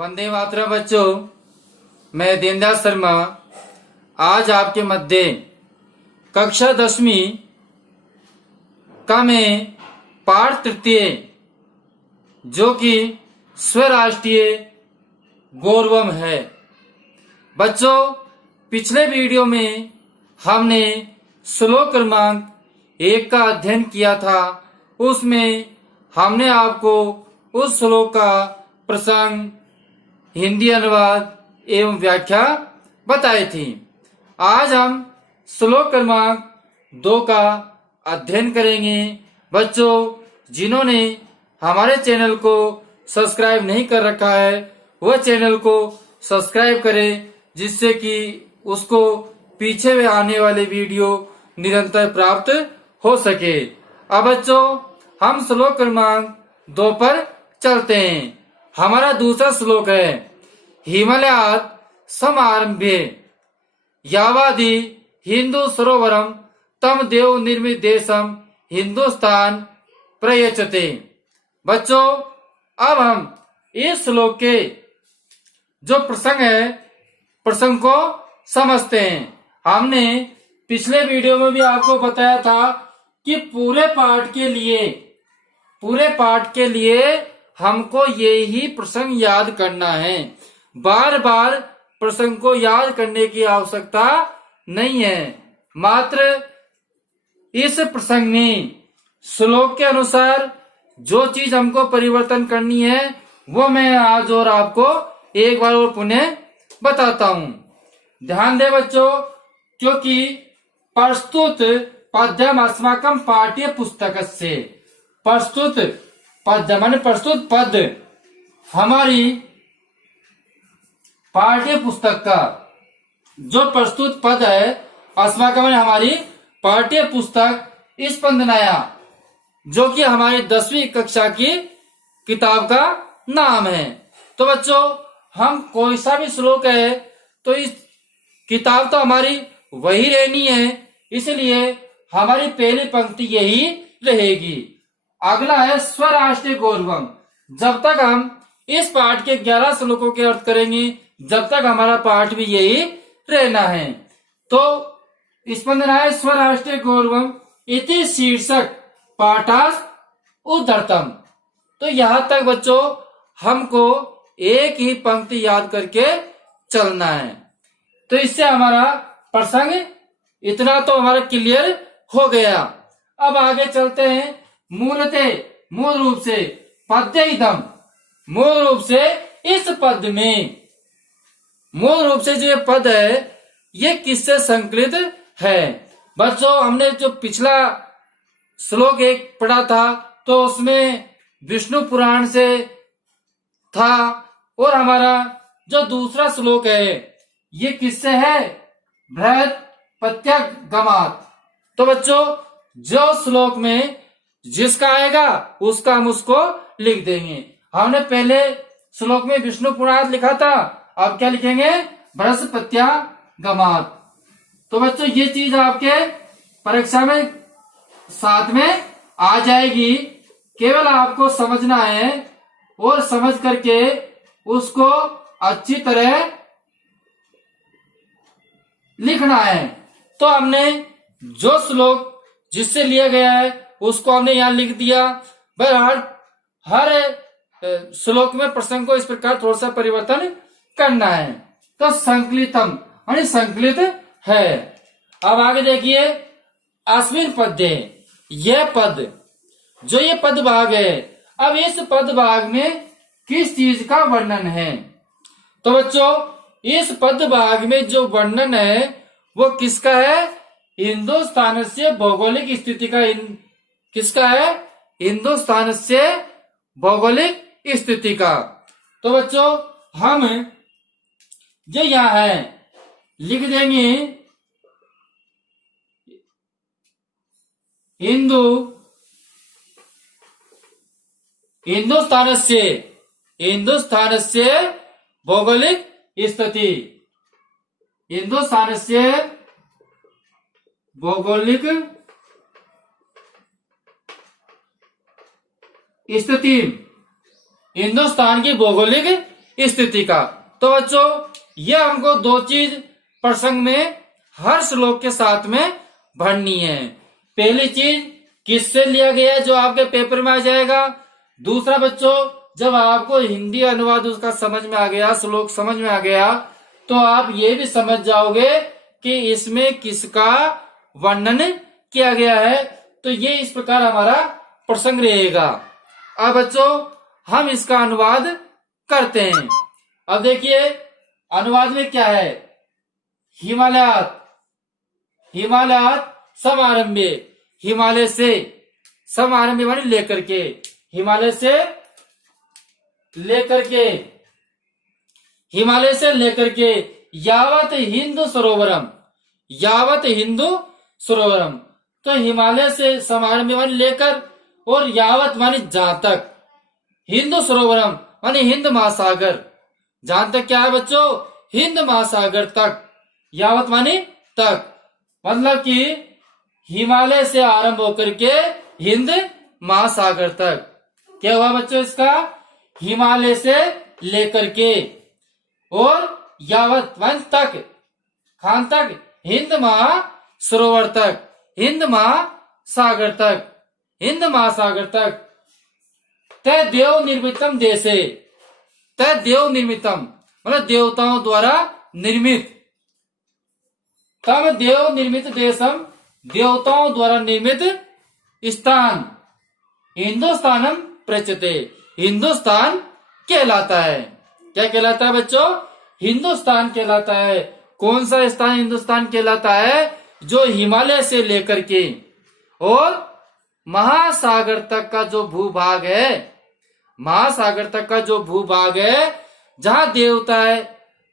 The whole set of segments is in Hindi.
वंदे मातरम बच्चों, मैं दीनदयाल शर्मा आज आपके मध्य कक्षा 10वीं का में पाठ तृतीय जो कि स्वराष्ट्रीय गौरवम है। बच्चों, पिछले वीडियो में हमने श्लोक क्रमांक 1 का अध्ययन किया था। उसमें हमने आपको उस श्लोक का प्रसंग, हिंदी अनुवाद एवं व्याख्या बताई थी। आज हम श्लोक क्रमांक 2 का अध्ययन करेंगे। बच्चों, जिन्होंने हमारे चैनल को सब्सक्राइब नहीं कर रखा है वह चैनल को सब्सक्राइब करें, जिससे कि उसको पीछे में आने वाले वीडियो निरंतर प्राप्त हो सके। अब बच्चों, हम श्लोक क्रमांक 2 पर चलते हैं। हमारा दूसरा श्लोक है, हिमालयात् समारंभे यावादि हिंदू सरोवरम तम देव निर्मित देशम हिंदुस्तान प्रयचते। बच्चों, अब हम इस श्लोक के जो प्रसंग है प्रसंग को समझते हैं। हमने पिछले वीडियो में भी आपको बताया था कि पूरे पाठ के लिए हमको ये ही प्रसंग याद करना है। बार बार प्रसंग को याद करने की आवश्यकता नहीं है। मात्र इस प्रसंग में श्लोक के अनुसार जो चीज हमको परिवर्तन करनी है वो मैं आज और आपको एक बार और पुनः बताता हूँ। ध्यान दे बच्चों, क्योंकि प्रस्तुत पद्यम अस्माकं पाठ्य पुस्तकस्य, प्रस्तुत पद्य माने प्रस्तुत पद हमारी पाठ्य पुस्तक का जो प्रस्तुत पद है, अस्माकं माने हमारी पाठ्य पुस्तक स्पंदनाया, जो कि हमारी 10वीं कक्षा की किताब का नाम है। तो बच्चों, हम कोई सा भी श्लोक है तो इस किताब तो हमारी वही रहनी है, इसलिए हमारी पहली पंक्ति यही रहेगी। अगला है स्वराष्ट्रीय गौरवम। जब तक हम इस पाठ के 11 श्लोकों के अर्थ करेंगे, जब तक हमारा पाठ भी यही रहना है। तो स्पंदनाय स्वराष्ट्रीय गौरवम इति शीर्षक पाठास उद्धर्तम। तो यहाँ तक बच्चों हमको एक ही पंक्ति याद करके चलना है। तो इससे हमारा प्रसंग इतना तो हमारा क्लियर हो गया। अब आगे चलते हैं। मूल रूप से पद्य इदम, मूल रूप से इस पद में, मूल रूप से जो पद है ये किससे संकलित है। बच्चों, हमने जो पिछला श्लोक 1 पढ़ा था तो उसमें विष्णु पुराण से था, और हमारा जो दूसरा श्लोक है ये किससे है, बृहत्पत्यगमात्। तो बच्चों, जो श्लोक में जिसका आएगा उसका हम उसको लिख देंगे। हमने पहले श्लोक में विष्णु पुराण लिखा था, अब क्या लिखेंगे, बृहस्पत्यगमात्। तो बच्चों, ये चीज आपके परीक्षा में साथ में आ जाएगी। केवल आपको समझना है और समझ करके उसको अच्छी तरह लिखना है। तो हमने जो श्लोक जिससे लिया गया है उसको हमने यहाँ लिख दिया। बहरहाल हर श्लोक में प्रसंग को इस प्रकार थोड़ा सा परिवर्तन करना है। तो संकलितम यानी संकलित है। अब आगे देखिए, अस्मिन् पद्ये, यह पद, जो ये पद भाग है, अब इस पद भाग में किस चीज का वर्णन है। तो बच्चों, इस पद भाग में जो वर्णन है वो किसका है, हिंदुस्तान से भौगोलिक स्थिति का। किसका है, हिंदुस्तान से भौगोलिक स्थिति का। तो बच्चों, हम जो यहाँ है लिख देंगे हिंदुस्तान से भौगोलिक स्थिति, हिंदुस्तान से भौगोलिक स्थिति, हिंदुस्तान की भौगोलिक स्थिति का। तो बच्चों ये हमको दो चीज प्रसंग में हर श्लोक के साथ में भरनी है। पहली चीज किससे लिया गया है जो आपके पेपर में आ जाएगा। दूसरा बच्चों जब आपको हिंदी अनुवाद उसका समझ में आ गया, श्लोक समझ में आ गया, तो आप ये भी समझ जाओगे कि इसमें किसका वर्णन किया गया है। तो ये इस प्रकार हमारा प्रसंग रहेगा। अब बच्चों हम इसका अनुवाद करते हैं। अब देखिए अनुवाद में क्या है। हिमालयात, हिमालयात समारंभे, हिमालय से, समारंभे माने लेकर के, हिमालय से लेकर के, हिमालय से लेकर के यावत हिंदू सरोवरम, यावत हिंदू सरोवरम। तो हिमालय से समारंभ माने लेकर, और यावत माने जहां तक, हिंदू सरोवरम माने हिंद महासागर, जहां तक क्या है बच्चों, हिंद महासागर तक, यावत माने तक, मतलब कि हिमालय से आरंभ होकर के हिंद महासागर तक। क्या हुआ बच्चों इसका, हिमालय से लेकर के और यावत वन तक, खान तक, हिंद महासरोवर तक, हिंद महासागर तक, हिंद महासागर तक। तय देव निर्मितम देशे, तय देव निर्मितम मतलब देवताओं द्वारा निर्मित, तम देव निर्मित देशम, देवताओं द्वारा निर्मित स्थान, हिंदुस्तानम प्रचते, हिंदुस्तान कहलाता है। क्या कहलाता है बच्चों, हिंदुस्तान कहलाता है। कौन सा स्थान हिंदुस्तान कहलाता है, जो हिमालय से लेकर के और महासागर तक का जो भूभाग है, महासागर तक का जो भूभाग है, जहां देवता है,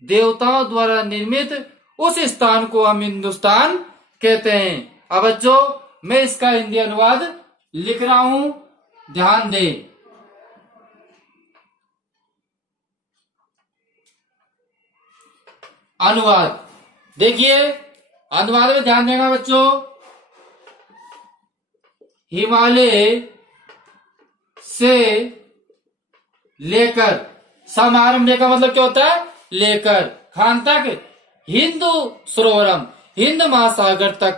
देवताओं द्वारा निर्मित, उस स्थान को हम हिंदुस्तान कहते हैं। अब बच्चों मैं इसका हिंदी अनुवाद लिख रहा हूं, ध्यान दें। अनुवाद देखिए, अनुवाद में ध्यान देगा बच्चों। हिमालय से लेकर, समारंभ का मतलब क्या होता है, लेकर, खान तक, हिंदू सरोवरम हिंद महासागर तक,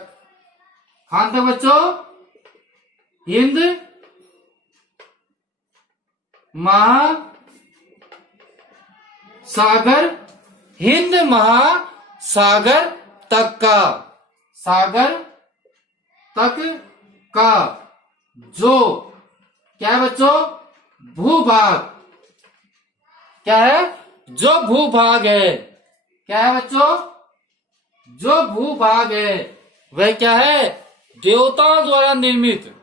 खान तक बच्चों, हिंद महासागर, हिंद महासागर तक का, सागर तक का जो क्या है बच्चों, भूभाग, क्या है, जो भूभाग है, क्या है बच्चों, जो भूभाग है वह क्या है, देवताओं द्वारा निर्मित।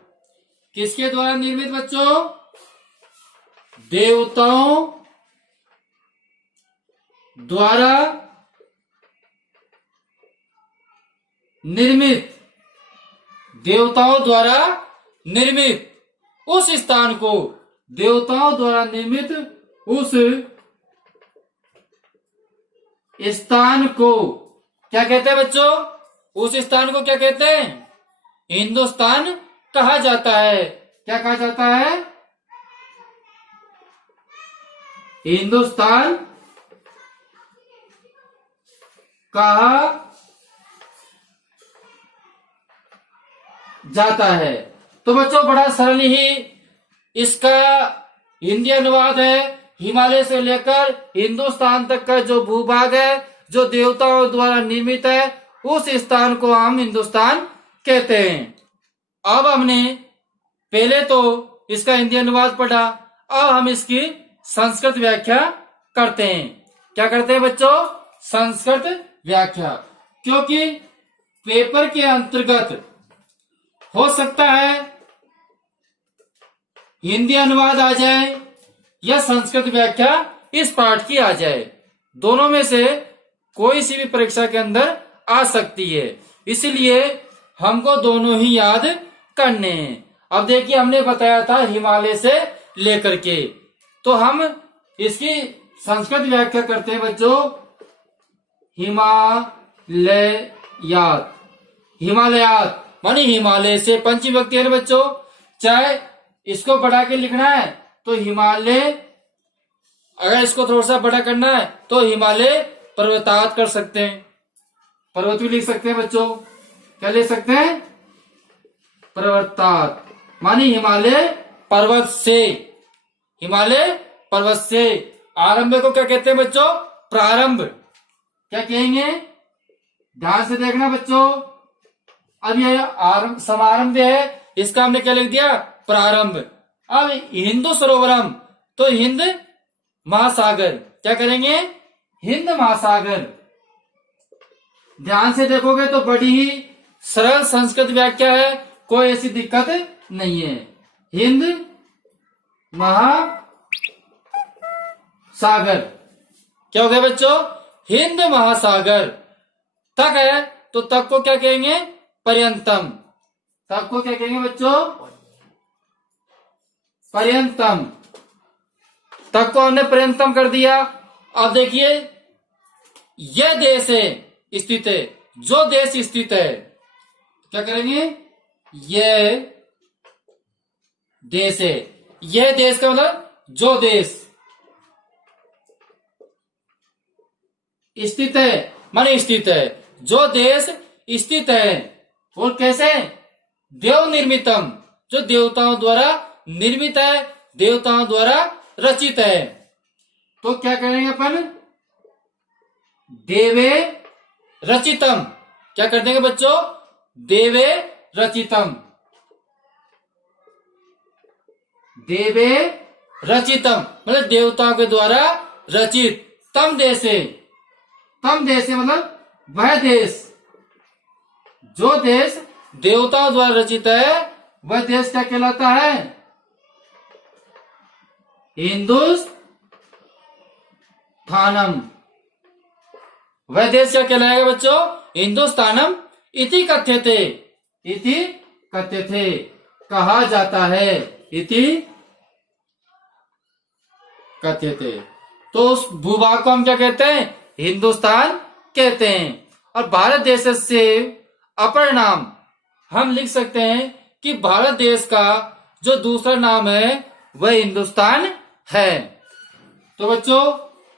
किसके द्वारा निर्मित बच्चों, देवताओं द्वारा निर्मित, देवताओं द्वारा निर्मित उस स्थान को, देवताओं द्वारा निर्मित उस स्थान को क्या कहते हैं बच्चों, उस स्थान को क्या कहते हैं, हिंदुस्तान कहा जाता है। क्या कहा जाता है, हिंदुस्तान कहा जाता है। तो बच्चों बड़ा सरल ही इसका हिंदी अनुवाद है। हिमालय से लेकर हिंदुस्तान तक का जो भूभाग है, जो देवताओं द्वारा निर्मित है, उस स्थान को हम हिंदुस्तान कहते हैं। अब हमने पहले तो इसका हिंदी अनुवाद पढ़ा, अब हम इसकी संस्कृत व्याख्या करते हैं। क्या करते हैं बच्चों, संस्कृत व्याख्या, क्योंकि पेपर के अंतर्गत हो सकता है हिंदी अनुवाद आ जाए या संस्कृत व्याख्या इस पाठ की आ जाए, दोनों में से कोई सी भी परीक्षा के अंदर आ सकती है, इसलिए हमको दोनों ही याद करने हैं। अब देखिए हमने बताया था हिमालय से लेकर के, तो हम इसकी संस्कृत व्याख्या करते हैं बच्चों। हिमालयात, हिमालयात मानी हिमालय से, पंचमी विभक्ति है ना बच्चों। चाहे इसको बढ़ा के लिखना है तो हिमालय अगर इसको थोड़ा सा बड़ा करना है तो हिमालय पर्वतात कर सकते हैं, पर्वत भी लिख सकते हैं बच्चों। क्या लिख सकते हैं? पर्वतात, मानी हिमालय पर्वत से, हिमालय पर्वत से। आरंभ को क्या कहते हैं बच्चों? प्रारंभ। क्या कहेंगे? ध्यान से देखना बच्चों। अब ये आरंभ समारंभ है, इसका हमने क्या लिख दिया? प्रारंभ। अब हिंदू सरोवरम, तो हिंद महासागर। क्या करेंगे? हिंद महासागर। ध्यान से देखोगे तो बड़ी ही सरल संस्कृत व्याख्या है, कोई ऐसी दिक्कत नहीं है। हिंद महासागर। क्या हो गया बच्चों? हिंद महासागर। तक है तो तक को क्या कहेंगे? पर्यंतम। तक को क्या कहेंगे बच्चों? पर्यंतम। तक को हमने पर्यंतम कर दिया। अब देखिए, यह देश है स्थित है, जो देश स्थित है, क्या करेंगे? यह देश है। यह देश का मतलब जो देश स्थित है, माने स्थित है, जो देश स्थित है। और कैसे? देव निर्मितम, जो देवताओं द्वारा निर्मित है, देवताओं द्वारा रचित है। तो क्या करेंगे अपन? देवे रचितम। क्या कर देंगे बच्चों? देवे रचितम। देवे रचितम मतलब देवताओं के द्वारा रचित। तम देशे, तम देशे मतलब वह देश, जो देश देवताओं द्वारा रचित है, वह देश क्या कहलाता है? हिंदुस्थानम। वह देश क्या कहलाएगा बच्चों? हिंदुस्तानम इति कथ्यते। इति कथ्यते, कहा जाता है। इति कथ्यते। तो उस भूभाग को हम क्या कहते हैं? हिंदुस्तान कहते हैं। और भारत देश से अपर नाम हम लिख सकते हैं कि भारत देश का जो दूसरा नाम है वह हिंदुस्तान है। तो बच्चों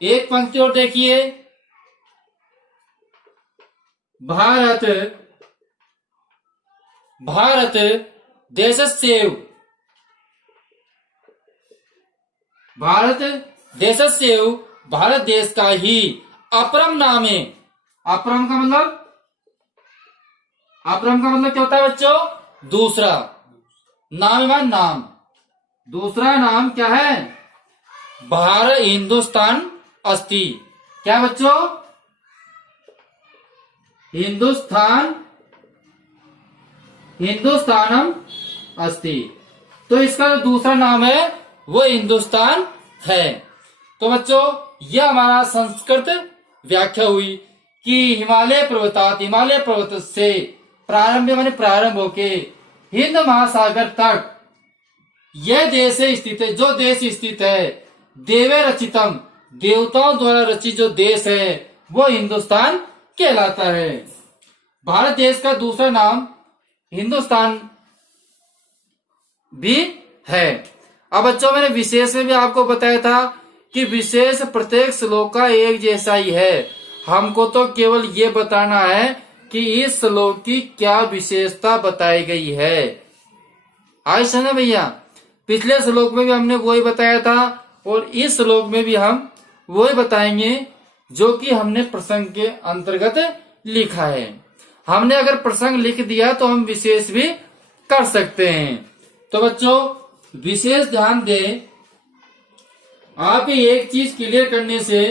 एक पंक्ति और देखिए। भारत भारत देशस्यैव, भारत देशस्यैव भारत देश का ही अपरम नाम है। अपरम का मतलब, अपरम का मतलब क्या होता है बच्चों? दूसरा। नाम मान नाम, दूसरा नाम क्या है? भारत हिंदुस्तान अस्ति। क्या बच्चों? हिंदुस्तान, हिंदुस्तानम अस्ति। तो इसका जो दूसरा नाम है वो हिंदुस्तान है। तो बच्चों यह हमारा संस्कृत व्याख्या हुई कि हिमालय पर्वतात, हिमालय पर्वत से प्रारंभ माने प्रारंभ होके हिंद महासागर तक यह देश स्थित है, जो देश स्थित है। देवे रचितम, देवताओं द्वारा रचित जो देश है वो हिंदुस्तान कहलाता है। भारत देश का दूसरा नाम हिंदुस्तान भी है। अब बच्चों मैंने विशेष में भी आपको बताया था कि विशेष प्रत्येक श्लोक का एक जैसा ही है। हमको तो केवल ये बताना है कि इस श्लोक की क्या विशेषता बताई गई है। आज समझे भैया? पिछले श्लोक में भी हमने वही बताया था और इस श्लोक में भी हम वही बताएंगे जो कि हमने प्रसंग के अंतर्गत लिखा है। हमने अगर प्रसंग लिख दिया तो हम विशेष भी कर सकते हैं। तो बच्चों विशेष ध्यान दें। आप एक चीज क्लियर करने से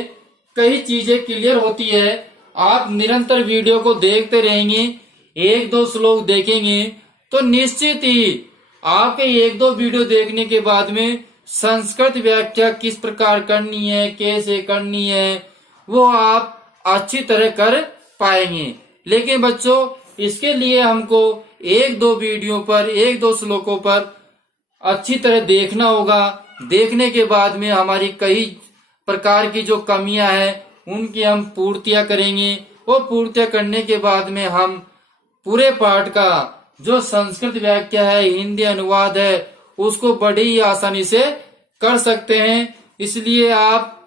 कई चीजें क्लियर होती है। आप निरंतर वीडियो को देखते रहेंगे, एक दो श्लोक देखेंगे तो निश्चित ही आपके एक दो वीडियो देखने के बाद में संस्कृत व्याख्या किस प्रकार करनी है, कैसे करनी है, वो आप अच्छी तरह कर पाएंगे। लेकिन बच्चों इसके लिए हमको एक दो वीडियो पर, एक दो श्लोकों पर अच्छी तरह देखना होगा। देखने के बाद में हमारी कई प्रकार की जो कमियां हैं उनकी हम पूर्तियां करेंगे और पूर्तियां करने के बाद में हम पूरे पाठ का जो संस्कृत व्याख्या है, हिंदी अनुवाद है, उसको बड़ी ही आसानी से कर सकते हैं। इसलिए आप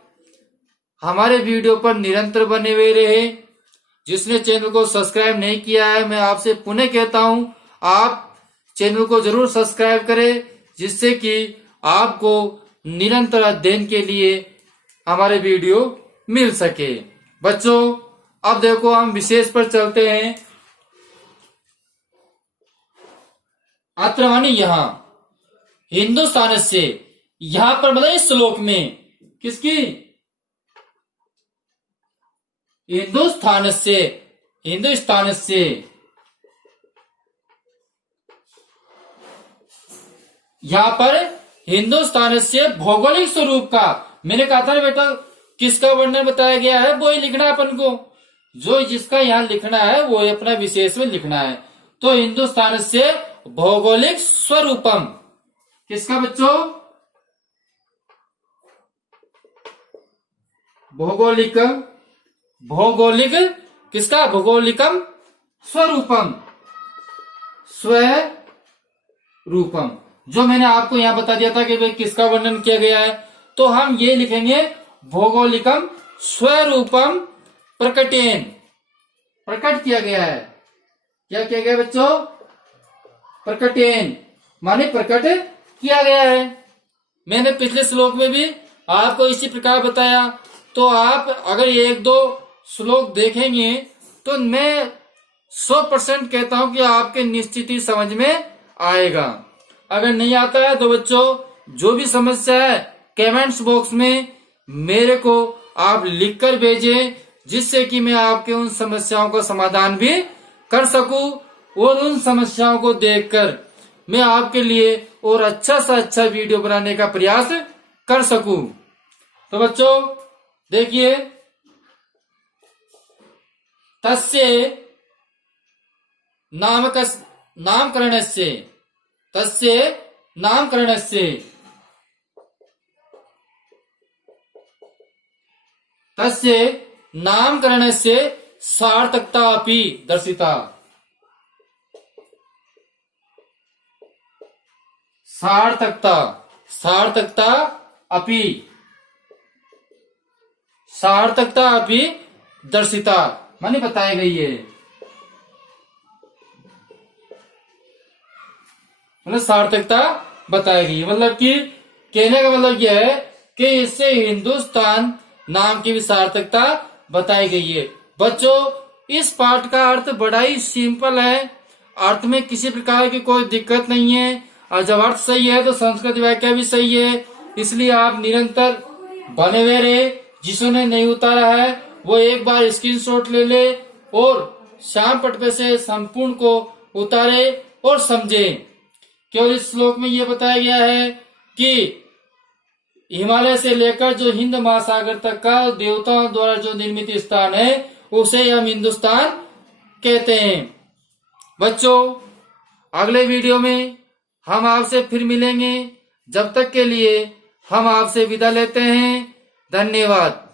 हमारे वीडियो पर निरंतर बने हुए रहे। जिसने चैनल को सब्सक्राइब नहीं किया है, मैं आपसे पुनः कहता हूं, आप चैनल को जरूर सब्सक्राइब करें, जिससे कि आपको निरंतर अध्ययन के लिए हमारे वीडियो मिल सके। बच्चों, अब देखो हम विशेष पर चलते हैं। अत्र मानी यहाँ, हिंदुस्तान से, यहां पर मतलब इस श्लोक में किसकी, हिंदुस्तान से, हिंदुस्तान से, यहां पर हिंदुस्तान से भौगोलिक स्वरूप का, मैंने कहा था ना बेटा, किसका वर्णन बताया गया है, वो ही लिखना है अपन को। जो जिसका यहां लिखना है वो अपना विशेष में लिखना है। तो हिंदुस्तान से भौगोलिक स्वरूपम, किसका बच्चों, भौगोलिक, भौगोलिक किसका, भौगोलिकम स्वरूपम, स्वरूपम, जो मैंने आपको यहां बता दिया था कि भाई किसका वर्णन किया गया है। तो हम ये लिखेंगे भौगोलिकम स्वरूपम प्रकटेन, प्रकट किया गया है। क्या किया गया बच्चों, प्रकटेन माने प्रकट किया गया है। मैंने पिछले श्लोक में भी आपको इसी प्रकार बताया। तो आप अगर एक दो श्लोक देखेंगे तो मैं 100% कहता हूं कि आपके निश्चित ही समझ में आएगा। अगर नहीं आता है तो बच्चों, जो भी समस्या है कमेंट्स बॉक्स में मेरे को आप लिखकर भेजें, जिससे कि मैं आपके उन समस्याओं का समाधान भी कर सकूं और उन समस्याओं को देखकर मैं आपके लिए और अच्छा से अच्छा वीडियो बनाने का प्रयास कर सकूं। तो बच्चों देखिए, तस्य नामकरणस्य, तस्य नामकरणस्य, तस्य नामकरणस्य सार्थकता अपि दर्शिता, सार्थकता, सार्थकता अपि, सार्थकता अपि दर्शिता माने बताई गई है। मतलब सार्थकता बताई गई, मतलब कि कहने का मतलब यह है कि इससे हिंदुस्तान नाम की भी सार्थकता बताई गई है। बच्चों, इस पाठ का अर्थ बड़ा ही सिंपल है, अर्थ में किसी प्रकार की कोई दिक्कत नहीं है, और जब अर्थ सही है तो संस्कृत व्याख्या भी सही है। इसलिए आप निरंतर बने हुए रहे। जिसने नहीं उतारा है वो एक बार स्क्रीनशॉट ले ले और श्याम पट पे से संपूर्ण को उतारे और समझे। केवल इस श्लोक में यह बताया गया है कि हिमालय से लेकर जो हिंद महासागर तक का देवताओं द्वारा जो निर्मित स्थान है उसे हम हिंदुस्तान कहते हैं। बच्चों, अगले वीडियो में हम आपसे फिर मिलेंगे। जब तक के लिए हम आपसे विदा लेते हैं। धन्यवाद।